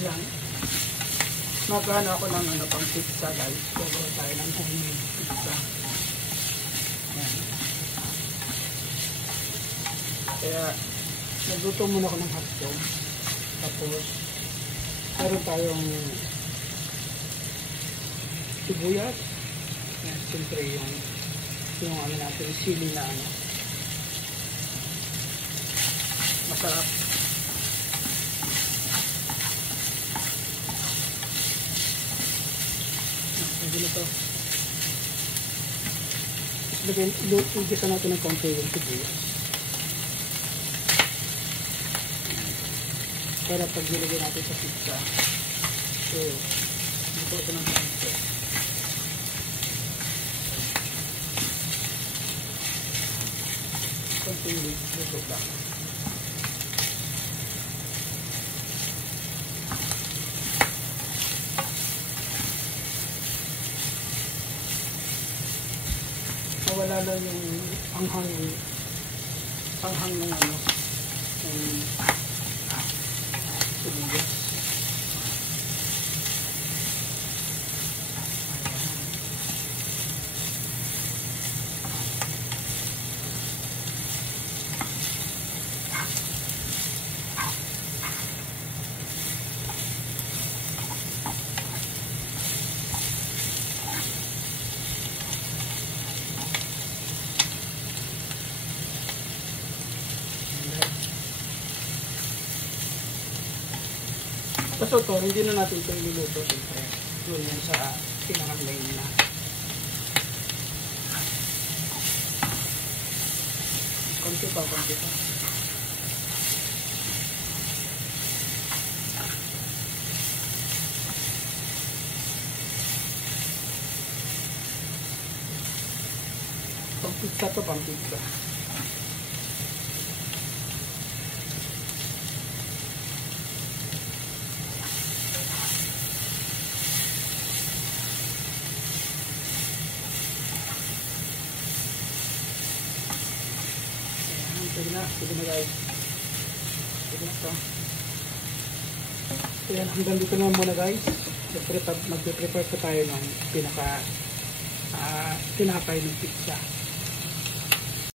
Ayan. Magano ako ng ano pang pizza guys. Gagawa tayo ng homemade pizza. Ayan. Kaya nagluto muna ako ng hotdog. Tapos meron tayong sibuyas. Ayan, siyempre yung ano natin, sili na ano. Masarap. Pwede na ito. Igisa natin ng konti yung sibuyas. Para pag nilagay natin sa pizza, so, dito ito ng konti. Konti luto lang. Wala lang yung anghang ng ano ng sibuyas. So ito, hindi na natin ito iluluto siyempre. Doon yan sa pinakang-main na. Konti pa. Pang-pizza to, pang-pizza. Pwede na guys. Pwede na ito. Ayan, hanggang dito na muna guys. Mag-prepare pa tayo ng tinapay ng pizza.